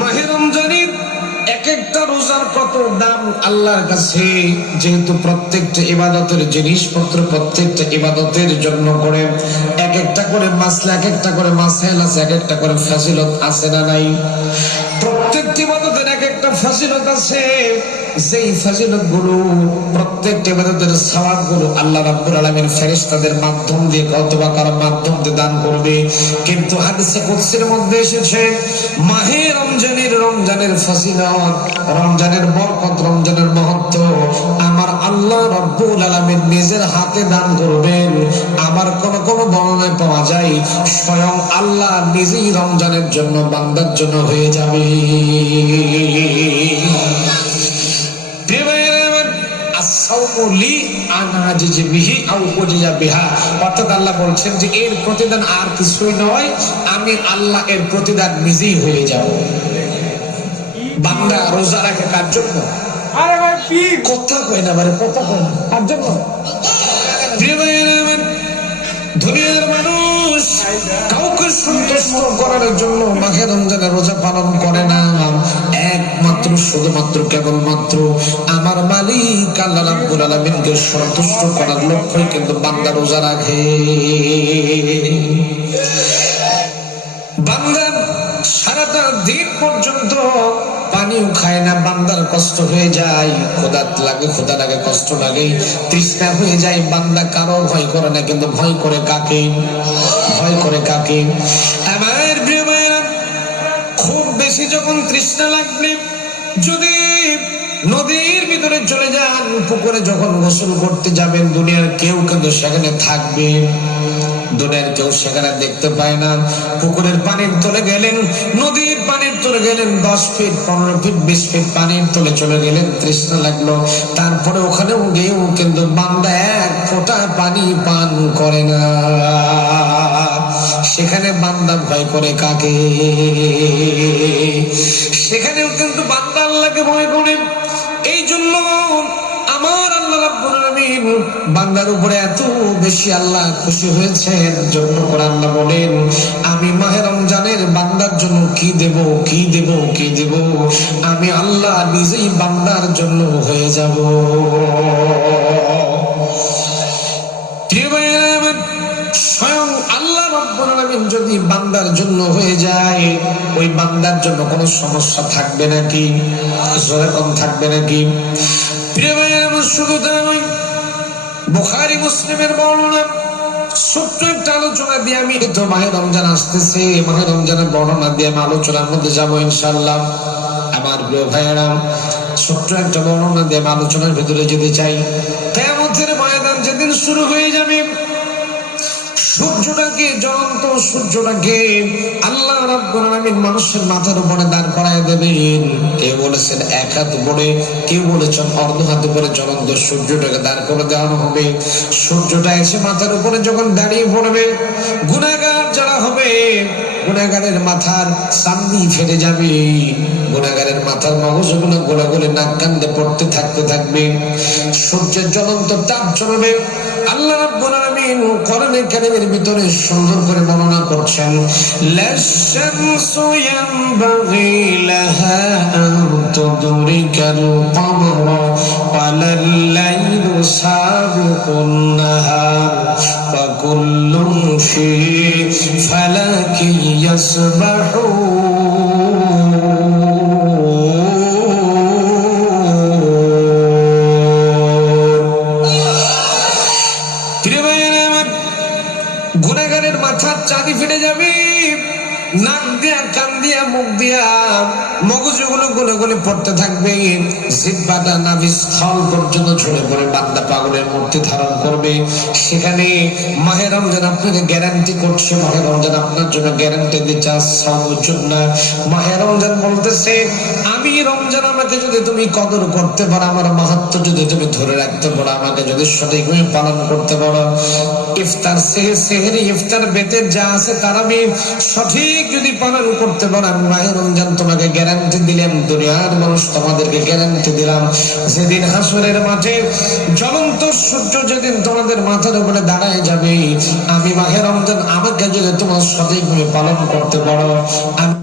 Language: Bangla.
মাহে রমজানের এক একটা রোজার কত দাম আল্লাহর কাছে। যেহেতু প্রত্যেকটা ইবাদতের জিনিসপত্র প্রত্যেকটা ইবাদতের জন্য করে এক একটা করে মাসলা, এক একটা করে মাসাইল আছে, এক একটা করে ফজিলত আছে না নাই? প্রত্যেকটি ইবাদতের এক একটা ফজিলত আছে। যেই ফজিলত গুলো প্রত্যেকটা ইবাদতের সওয়াব গুলো আল্লাহ রাব্বুল আলামিন ফেরেশতাদের মাধ্যম দিয়ে অথবা কারো মাধ্যম দিয়ে দান করবে। কিন্তু হাদিসে কুদসির মধ্যে এসেছে মাহে রমজানের ফজিলত, রমজানের বরকত, রমজানের মহত্ব আমার আল্লাহ রাব্বুল আলামিন নিজের হাতে দান করবেন। আমার কোন কোন বর্ণনায় পাওয়া যায় স্বয়ং আল্লাহ নিজেই রমজানের জন্য বান্দার জন্য হয়ে যাবে। অর্থাৎ আল্লাহ বলছেন যে এর প্রতিদান আর কিছুই নয়, আমি আল্লাহ এর প্রতিদান নিজেই হয়ে যাব। বান্দা রোজা রাখে কার জন্য? কথা কয় না, কথা কয় না, কার জন্য? দুনিয়ার মানুষ কাউকে সন্তুষ্ট করার জন্য মাহে রমজানের রোজা পালন করে না, একমাত্র শুধুমাত্র কেবলমাত্র আমার মালিক আল্লাহ রাব্বুল আলামিনকে সন্তুষ্ট করার লক্ষ্যই কিন্তু বান্দা রোজা রাখে। বান্দা সারাটা দিন পর্যন্ত পানিও খায় না, বান্দার কষ্ট হয়ে যায়, ক্ষুধা লাগে, কষ্ট লাগে, তৃষ্ণা হয়ে যায়। বান্দা কারো ভয় করে না, কিন্তু ভয় করে কাকে? আমার প্রিয় ভাইরা, খুব বেশি যখন তৃষ্ণা লাগবে যদি নদীর ভিতরে চলে যান, পুকুরে যখন গোসল করতে যাবেন, দুনিয়ার কেউ কিন্তু সেখানে থাকবে, দুনিয়ার কেউ সেখানে দেখতে পায় না। পুকুরের পানির তলে গেলেন, নদীর পানির তলে গেলেন, 10 ফিট 15 ফিট 20 ফিট পানির তলে চলে গেলেন, তৃষ্ণা লাগলো, তারপরে ওখানেও গিয়েও কিন্তু বান্দা এক ফোঁটা পানি পান করে না। সেখানে বান্দা ভয় করে কাকে? সেখানেও কিন্তু বান্দা আল্লাহকে ভয় করে। এই জন্য আমার আল্লাহ রাব্বুল আলামিন বান্দার উপরে এত বেশি আল্লাহ খুশি হয়েছেন, জন্য করে আল্লাহ বলেন আমি মাহে রমজানের বান্দার জন্য কি দেব, আমি আল্লাহ নিজেই বান্দার জন্য হয়ে যাব। স্বয়ং আল্লাহ রাব্বুল আলামিন যদি বান্দার জন্য হয়ে যায়, ওই বান্দার জন্য কোনো সমস্যা থাকবে নাকি? জোরেকম থাকবে নাকি? প্রিয় ভাইরা, শুধু তাই, বুখারী মুসলিমের বর্ণনা, ছোট্ট একটা আলোচনা দিয়ে আমি তো মাহে রমজান আসতেছে, মাহে রমজানের বর্ণনা দিয়ে আমি আলোচনার মধ্যে যাবো ইনশাআল্লাহ। আমার প্রিয় ভাইয়েরা, ছোট্ট একটা বর্ণনা দিয়ে আমি আলোচনার ভেতরে যেতে চাই। কিয়ামতের ময়দান যেদিন শুরু হয়ে যাবে, সূর্যটাকে, জ্বলন্ত সূর্যটাকে আল্লাহ রাব্বুল আলামিন মানুষের মাথার উপরে দাঁড় করায় দেবেন। কেউ বলেছেন এক হাত উপরে, কেউ বলেছেন অর্ধ হাত উপরে জ্বলন্ত সূর্যটাকে দাঁড় করে দেওয়ানো হবে। সূর্যটা এসে মাথার উপরে যখন দাঁড়িয়ে পড়বে, গুনাহগার যারা হবে, গুনাহগারের মাথার চামড়ি ফেটে যাবে, গুনাহগারের মাথার মগজগুলো গোলাগুলি নাক কান্দে পড়তে থাকবে। সূর্যের জ্বলন্ত তাপ চলবে। আল্লাহ রাব্বুল আলামিন কোরআনে কারীমের ভিতরে সুন্দর করে বর্ণনা করছেন, লাশ-শামসু ইয়ানবাগি লাহা আন তুদরিকাল কমরা ওয়ালাল-লাইলু সাবিকুন নাহার ওয়া কুল্লুন ফি ফালাকি ইয়াসবাহুন। গুনাহগারের মাথার চাঁদি ফেটে যাবে, নাক দিয়া, কান দিয়া, মুখ দিয়া মগজগুলো গলে গলে পড়তে থাকবে, জিহ্বাটা নাভিস্থল পর্যন্ত ঝরে পড়ে বান্দা পাগলের মূর্তি ধারণ করবে। সেখানে মাহে রমজান আপনাকে গ্যারান্টি করছে, মাহে রমজান আপনার জন্য গ্যারান্টি দিচ্ছে সাউজুন্নাহ। মাহে রমজান বলতেছে আমি রমজান, আমাকে যদি তুমি কদর করতে পারো, আমার মাহাত্ম্য যদি তুমি ধরে রাখতে পারো, আমাকে যদি সঠিকভাবে পালন করতে পারো, ইফতার সেহরি ইফতার বেতের যা আছে তার আমি সঠিক যদি পালন করতে পারো, আমি মাহে রমজান তোমাকে গ্যারান্টি দিলাম, দুনিয়ার মানুষ তোমাদেরকে গ্যারান্টি দিলাম, যেদিন হাসরের মাঠে জ্বলন্ত সূর্য যেদিন তোমাদের মাথার উপরে দাঁড়ায় যাবে, আমি মাহে রমজান আমাকে যদি তোমার সঠিকভাবে পালন করতে পারো, আমি